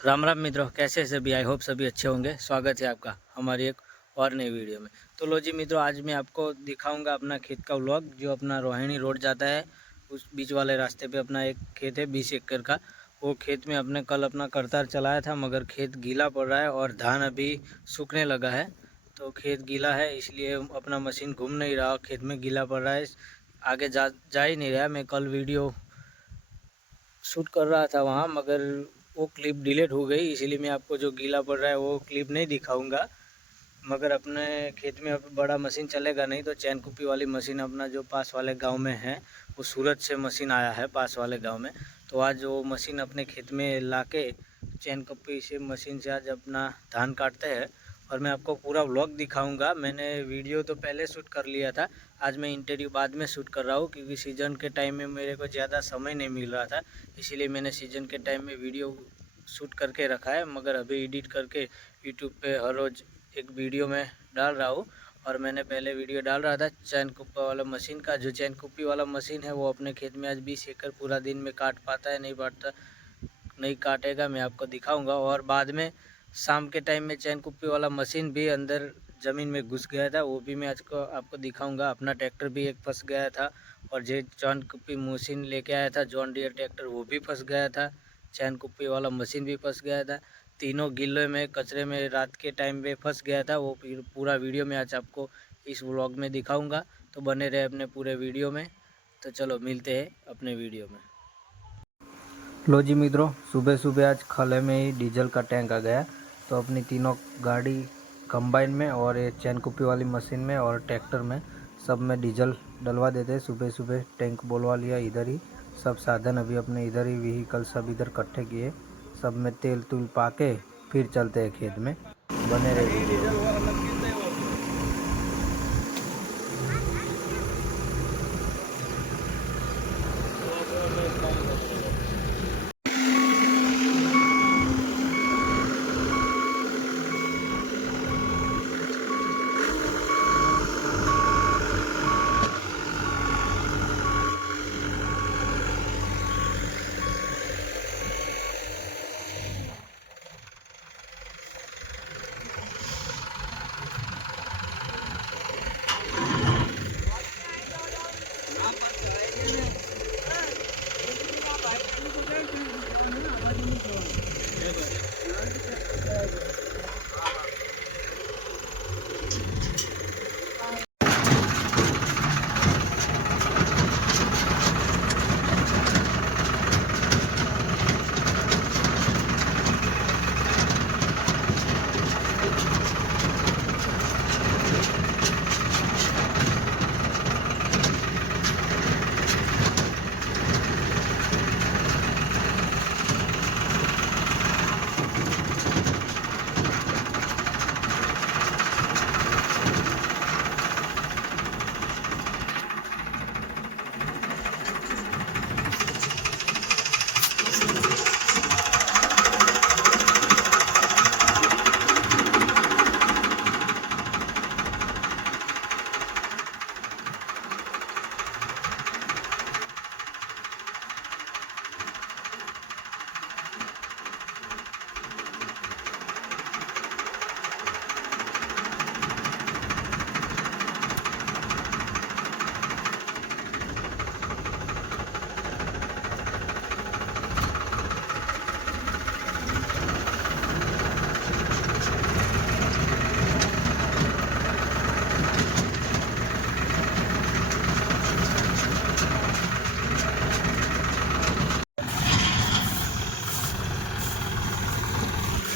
राम राम मित्रों, कैसे हैं सभी। आई होप सभी अच्छे होंगे। स्वागत है आपका हमारी एक और नई वीडियो में। तो लो जी मित्रों, आज मैं आपको दिखाऊंगा अपना खेत का व्लॉग। जो अपना रोहिणी रोड जाता है उस बीच वाले रास्ते पे अपना एक खेत है 20 एकड़ का। वो खेत में अपने कल अपना करतार चलाया था, मगर खेत गीला पड़ रहा है और धान अभी सूखने लगा है। तो खेत गीला है इसलिए अपना मशीन घूम नहीं रहा, खेत में गीला पड़ रहा है, आगे जा ही नहीं रहा। मैं कल वीडियो शूट कर रहा था वहाँ, मगर वो क्लिप डिलीट हो गई, इसीलिए मैं आपको जो गीला पड़ रहा है वो क्लिप नहीं दिखाऊंगा। मगर अपने खेत में अब बड़ा मशीन चलेगा नहीं, तो चैन कुप्पी वाली मशीन अपना जो पास वाले गांव में है, वो सूरत से मशीन आया है पास वाले गांव में। तो आज वो मशीन अपने खेत में लाके चैन कुप्पी से मशीन से आज अपना धान काटते हैं। और मैं आपको पूरा व्लॉग दिखाऊंगा। मैंने वीडियो तो पहले शूट कर लिया था, आज मैं इंटरव्यू बाद में शूट कर रहा हूँ, क्योंकि सीज़न के टाइम में मेरे को ज़्यादा समय नहीं मिल रहा था। इसीलिए मैंने सीज़न के टाइम में वीडियो शूट करके रखा है, मगर अभी एडिट करके यूट्यूब पे हर रोज़ एक वीडियो में डाल रहा हूँ। और मैंने पहले वीडियो डाल रहा था चैन कुप्पा वाला मशीन का। जो चैन कुप्पी वाला मशीन है वो अपने खेत में आज 20 एकड़ पूरा दिन में काट पाता है, नहीं काटेगा, मैं आपको दिखाऊंगा। और बाद में शाम के टाइम में चैन कुप्पी वाला मशीन भी अंदर ज़मीन में घुस गया था, वो भी मैं आज को आपको दिखाऊंगा। अपना ट्रैक्टर भी एक फंस गया था, और जो चैन कुप्पी मशीन लेके आया था जॉन डियर ट्रैक्टर, वो भी फंस गया था। चैन कुप्पी वाला मशीन भी फंस गया था। तीनों गिल्ले में कचरे में रात के टाइम में फंस गया था। वो फिर पूरा वीडियो में आज आपको इस व्लॉग में दिखाऊंगा, तो बने रहे अपने पूरे वीडियो में। तो चलो मिलते हैं अपने वीडियो में। लो जी मित्रों, सुबह सुबह आज खले में ही डीजल का टैंक आ गया। तो अपनी तीनों गाड़ी कंबाइन में और ये चैन कुप्पी वाली मशीन में और ट्रैक्टर में सब में डीजल डलवा देते हैं। सुबह सुबह टैंक बोलवा लिया इधर ही। सब साधन अभी अपने इधर ही, व्हीकल सब इधर इकट्ठे किए, सब में तेल तूल पा के फिर चलते हैं खेत में। बने रहे वीडियो में।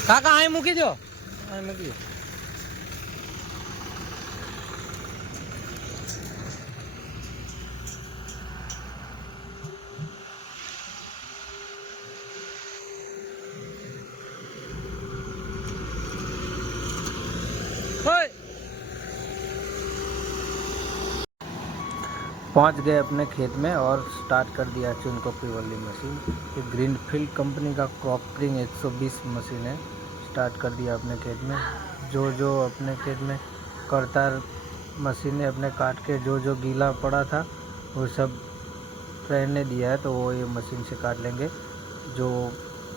કાકા અહીં મૂકી દો, અહીં મૂકી દો. पहुंच गए अपने खेत में और स्टार्ट कर दिया चैन कुप्पी वाली मशीन। ये ग्रीनफील्ड कंपनी का क्रॉपिंग 120 मशीन है। स्टार्ट कर दिया अपने खेत में। जो जो अपने खेत में करतार मशीन ने अपने काट के जो गीला पड़ा था वो सब रहने दिया है, तो वो ये मशीन से काट लेंगे। जो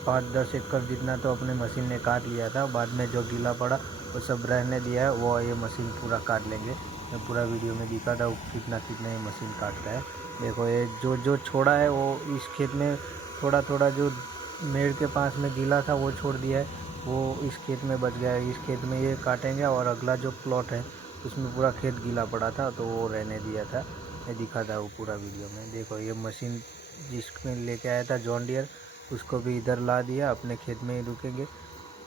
5-10 एकड़ जितना तो अपने मशीन ने काट लिया था। बाद में जो गीला पड़ा वो सब रहने दिया है, वो ये मशीन पूरा काट लेंगे। मैं पूरा वीडियो में दिखा था कितना कितना ये मशीन काटता है। देखो ये जो जो छोड़ा है वो इस खेत में थोड़ा थोड़ा जो मेड़ के पास में गीला था वो छोड़ दिया है, वो इस खेत में बच गया है। इस खेत में ये काटेंगे और अगला जो प्लॉट है उसमें पूरा खेत गीला पड़ा था तो वो रहने दिया था। मैं दिखा था वो पूरा वीडियो में। देखो ये मशीन जिसमें लेके आया था जॉन डियर, उसको भी इधर ला दिया, अपने खेत में ही रुकेंगे।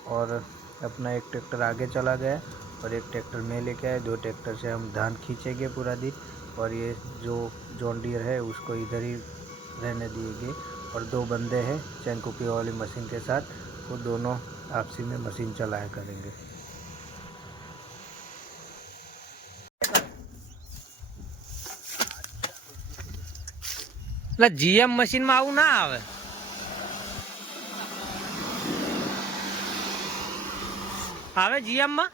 और अपना एक ट्रैक्टर आगे चला गया और एक ट्रैक्टर में लेके आए। 2 ट्रैक्टर से हम धान खींचेंगे पूरा दिन, और ये जो जॉन डियर है उसको इधर ही रहने दिएंगे। और 2 बंदे हैं चैन कुपी वाली मशीन के साथ, वो दोनों आपसी में मशीन चलाया करेंगे। जीएम मशीन में आવું ना आवे। आवे जीएम में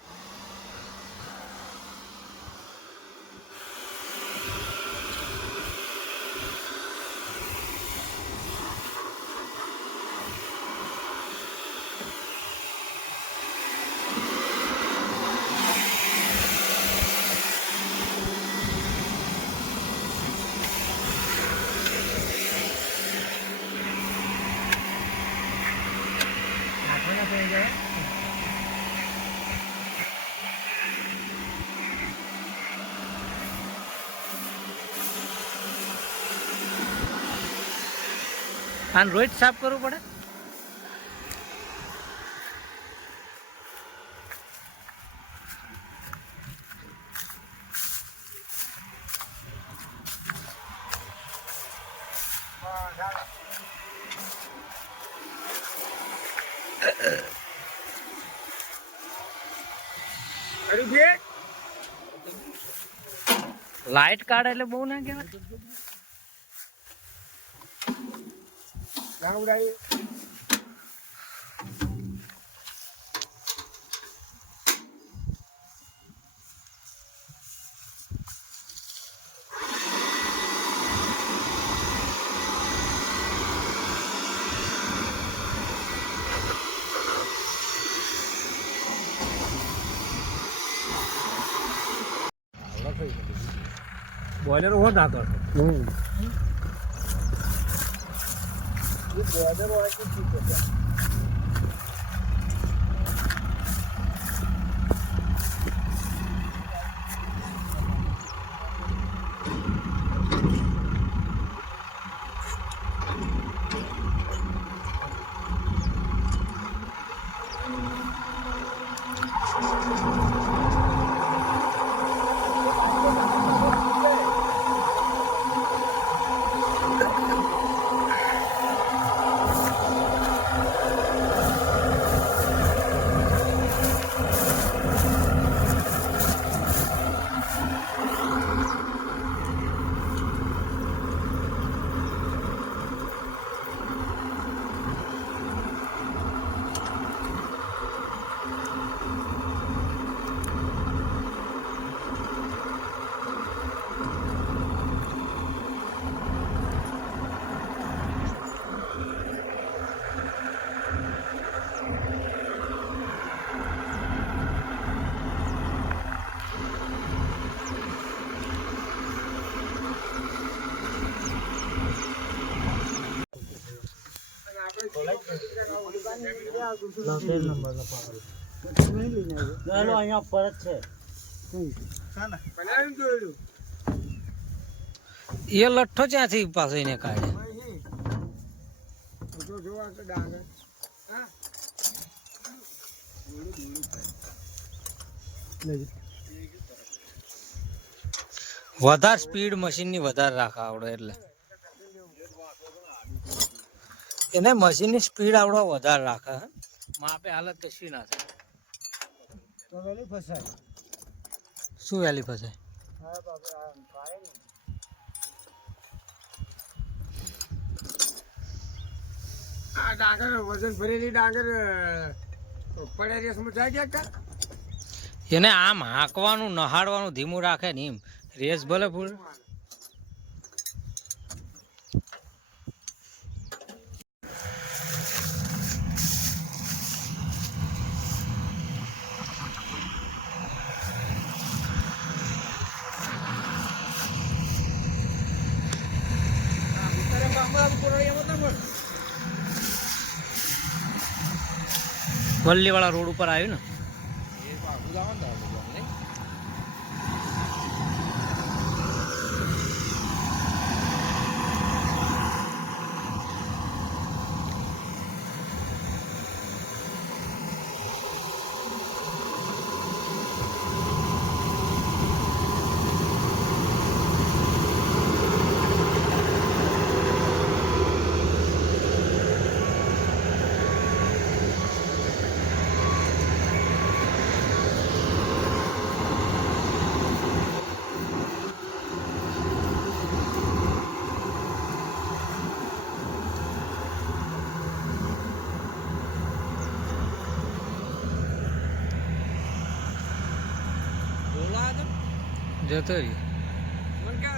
आन रोज साफ करવું પડે। લાઈટ કાઢે એટલે બહુ ના કહેવાય। बॉयलर वो ना कर ये लट्ठो ત્યાંથી પાછો એને કાઢે। વધારે સ્પીડ મશીનની વધારે રાખ આવડે એટલે એને મશીનની સ્પીડ આવડો વધારે રાખે। માપે હાલત કશી ના થાય તો વેલી ફસાય। શું વેલી ફસાય? આ ડાંગર વજન ભરેલી ડાંગર પડે રેસમાં જાય ગયા એને આમ હાંકવાનું નહાડવાનું ધીમું રાખે ને એમ રેસ ભલે ફૂલ। વલ્લીવાળા રોડ ઉપર આવ્યું ને. એ આગળ જવાનું તારે બધું નહીં. જતો રહ્યો. મને કે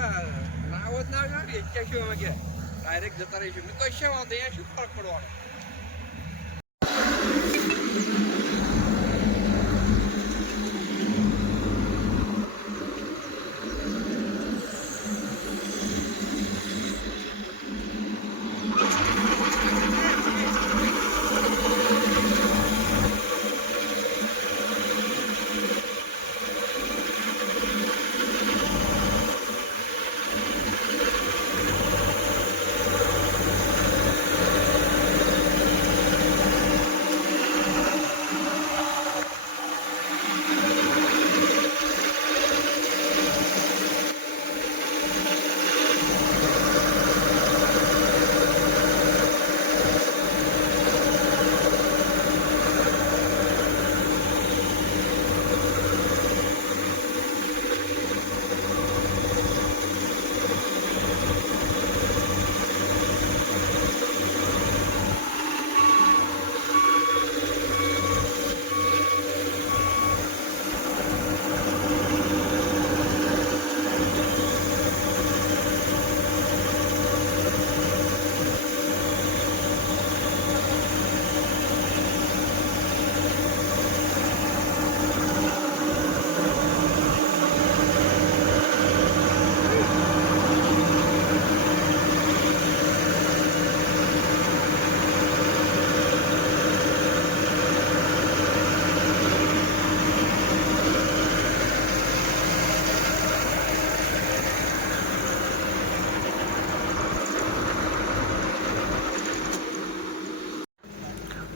ના હોત ના ગાડી ક્યાં શું અમે કે ડાયરેક્ટ જતા રહીશું મેં તો શું વાંધો અહીંયા શું ફરક પડવાનો.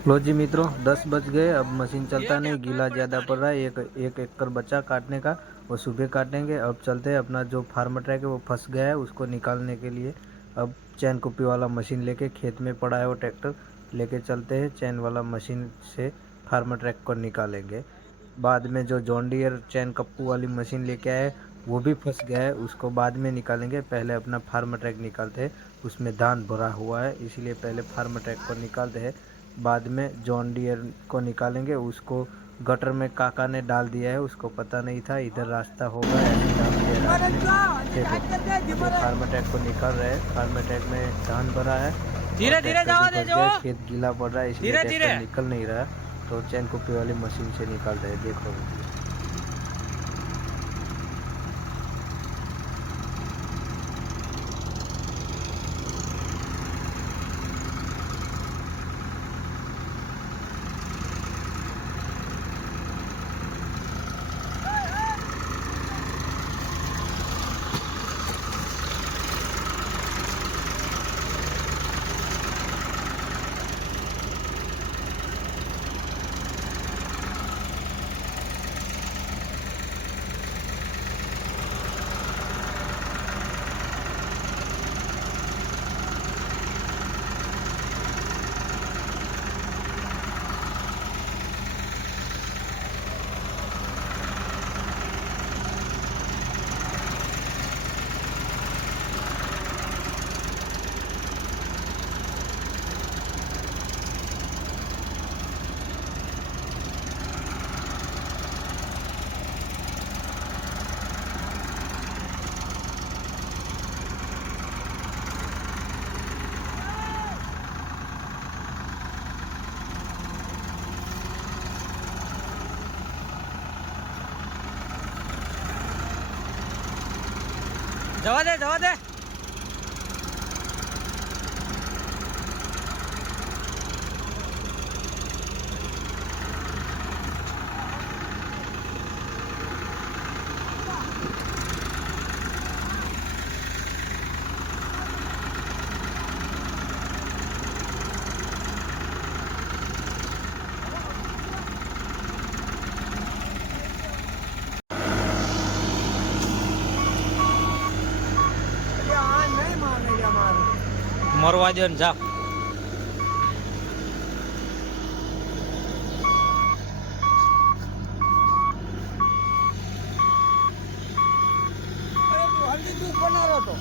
लो जी मित्रों 10 बज गए। अब मशीन चलता नहीं, गीला ज़्यादा पड़ रहा है। एक एकड़ बचा काटने का, वो सुबह काटेंगे। अब चलते हैं, अपना जो फार्मर ट्रैक है वो फंस गया है, उसको निकालने के लिए अब चैन कुप्पी वाला मशीन लेके, खेत में पड़ा है वो ट्रैक्टर लेके चलते हैं। चैन वाला मशीन से फार्मर ट्रैक को निकालेंगे। बाद में जो जॉन डियर चैन कप्पू वाली मशीन लेके आए वो भी फंस गया है, उसको बाद में निकालेंगे। पहले अपना फार्मर ट्रैक निकालते हैं, उसमें धान भरा हुआ है, इसलिए पहले फार्मर ट्रैक को निकालते हैं। बाद में जॉन डियर को निकालेंगे। उसको गटर में काका ने डाल दिया है, उसको पता नहीं था इधर रास्ता होगा, ऐसे डाल दिया है। फार्मर ट्रैक को निकाल रहे हैं। फार्मर ट्रैक में धान भरा है, धीरे धीरे जाओ दे जो, खेत गीला पड़ रहा है, इसलिए धीरे धीरे निकल नहीं रहा। तो चैन कुप्पी वाली मशीन से निकाल रहे हैं, देखो। જવા દે જવા દે. મરવા દો ને જા. હલ્દી તું બનાવો તો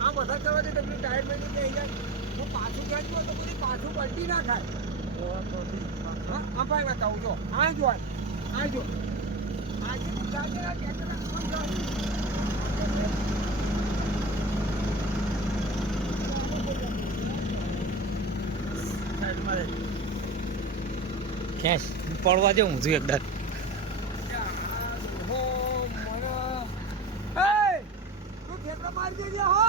આ બધા કરવા દે તમને ટાયર માં કહી જાય તો પાછું ક્યાં તો બધી પાછું પલટી ના થાય હા ભાઈ બતાવું જો આ જો આજે તો ચાલે ના ખેંચ પડવા દે હું છું એકદમ. તું ખેતર મારી દેજે હો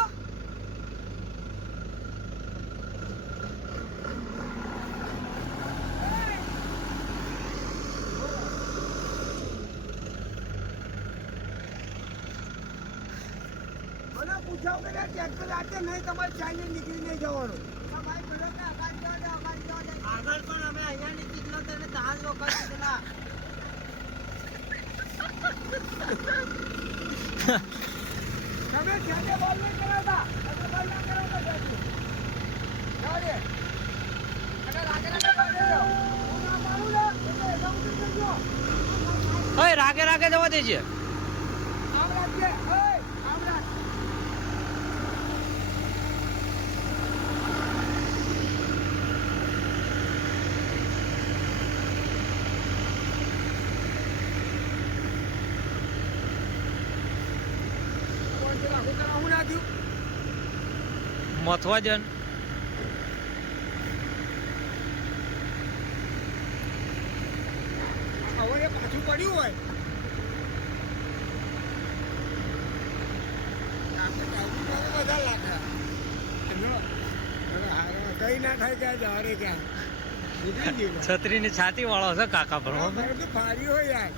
મને પૂછાવ કે ટ્રેક્ટર આજે નહીં તમારે ચાઈને નીકળી નહીં જવાનું ભાઈ બોલો કે આગળ પણ અમે અહીંયા નીકળ્યો તને જહાજ રોકાઈ દીધેલા તમે ખેતે બોલ નહીં કરાતા તમે બોલ ના કરાતા જાડે અરે રાગે બોલ દેજો હું ના મારું લે એટલે એનો ઉતરી જજો ઓય રાગે રાગે જવા દેજે. આમ રાખજે ઓય આમ રાખ હું નાખ્યું મથવા દે ને. હવે પાછું પડ્યું હોય બધા લાગે કઈ ના થાય ત્યાં જવારે ક્યાં નીકળી ગયું છત્રીની છાતી વાળો છે કાકા ભણવા. ફારી હોય યાર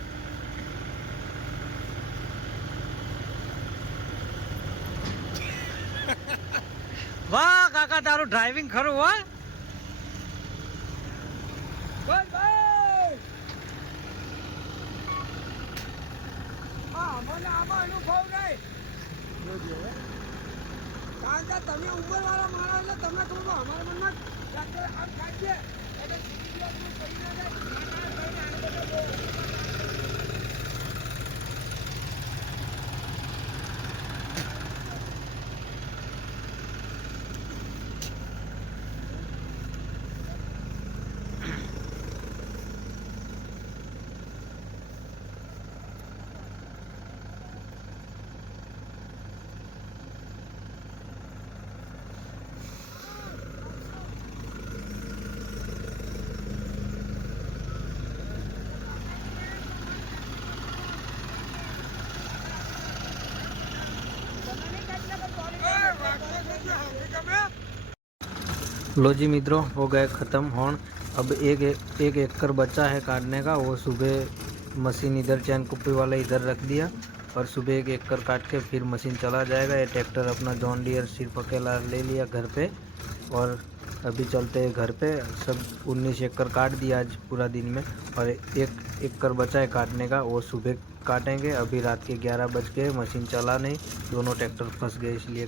વાહ કાકા તારું ડ્રાઇવિંગ ખરું હો. બસ ભાઈ મને આમાં અનુભવ નહીં કારણ કે તમે ઉંમરવાળા માણસ એટલે તમે થોડું અમારા મનમાં ટ્રેક્ટર આમ થાય છે એટલે સીધી વાત કરી ના જાય लो जी मित्रों, हो गए ख़त्म होन। अब एक एकड़ बचा है काटने का। वो सुबह मशीन इधर चैन कुप्पी वाला इधर रख दिया और सुबह एक एकड़ काट के फिर मशीन चला जाएगा। ये ट्रैक्टर अपना जॉन डियर सिर्फ अकेला ले लिया घर पे और अभी चलते हैं घर पे। सब 19 एकड़ काट दिया आज पूरा दिन में और एक एकड़ बचा है काटने का, वो सुबह काटेंगे। अभी रात के 11 बज गए, मशीन चला नहीं, दोनों ट्रैक्टर फंस गए इसलिए